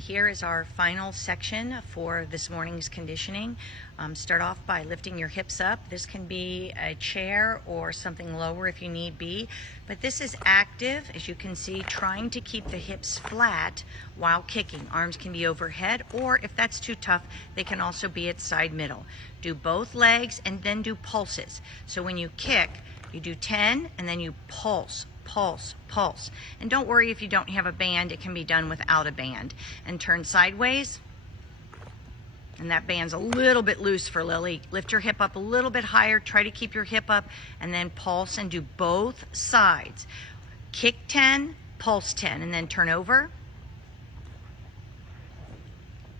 And here is our final section for this morning's conditioning. Start off by lifting your hips up. This can be a chair or something lower if you need be, but this is active, as you can see, trying to keep the hips flat while kicking. Arms can be overhead, or if that's too tough, they can also be at side middle. Do both legs and then do pulses. So when you kick, you do 10 and then you pulse. Pulse, pulse. And don't worry if you don't have a band, it can be done without a band. And turn sideways. And that band's a little bit loose for Lily. Lift your hip up a little bit higher, try to keep your hip up, and then pulse and do both sides. Kick 10, pulse 10, and then turn over.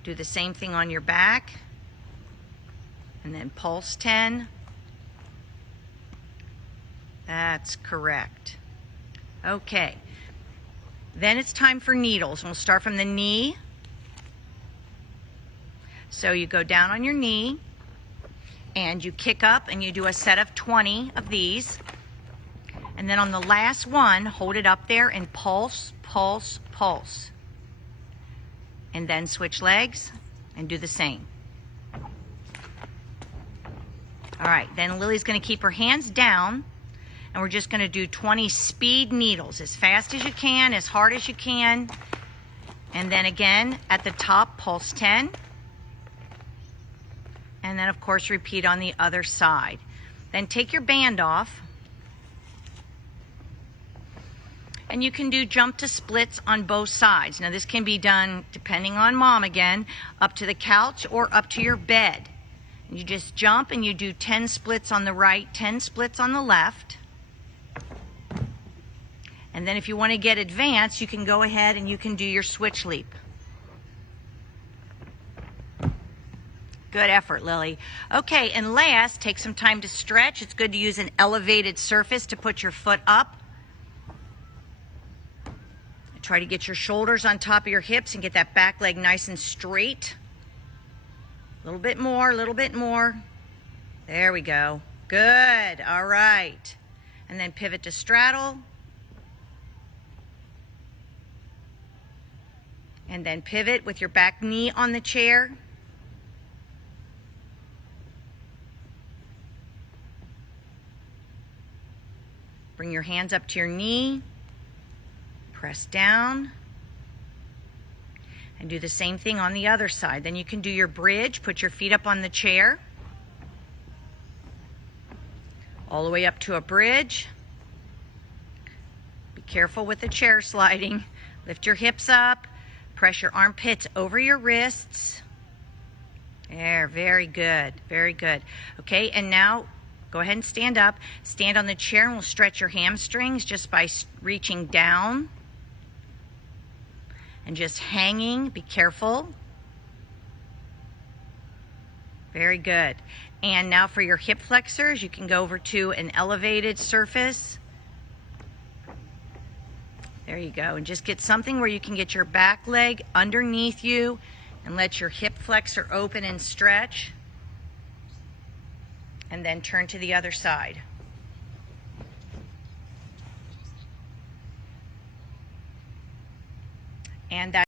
Do the same thing on your back. And then pulse 10. That's correct. Okay, then it's time for needles. We'll start from the knee. So you go down on your knee and you kick up and you do a set of 20 of these. And then on the last one, hold it up there and pulse, pulse, pulse. And then switch legs and do the same. All right, then Lily's going to keep her hands down. And we're just going to do 20 speed needles, as fast as you can, as hard as you can. And then again, at the top, pulse 10. And then, of course, repeat on the other side. Then take your band off. And you can do jump to splits on both sides. Now, this can be done, depending on mom again, up to the couch or up to your bed. And you just jump and you do 10 splits on the right, 10 splits on the left. And then if you want to get advanced, you can go ahead and you can do your switch leap. Good effort, Lily. Okay, and last, take some time to stretch. It's good to use an elevated surface to put your foot up. Try to get your shoulders on top of your hips and get that back leg nice and straight. A little bit more, a little bit more. There we go. Good, all right. And then pivot to straddle. And then pivot with your back knee on the chair. Bring your hands up to your knee. Press down. And do the same thing on the other side. Then you can do your bridge. Put your feet up on the chair. All the way up to a bridge. Be careful with the chair sliding. Lift your hips up. Press your armpits over your wrists. There, very good, very good. Okay, and now go ahead and stand up. Stand on the chair and we'll stretch your hamstrings just by reaching down. And just hanging, be careful. Very good. And now for your hip flexors, you can go over to an elevated surface. There you go, and just get something where you can get your back leg underneath you and let your hip flexor open and stretch. And then turn to the other side. And that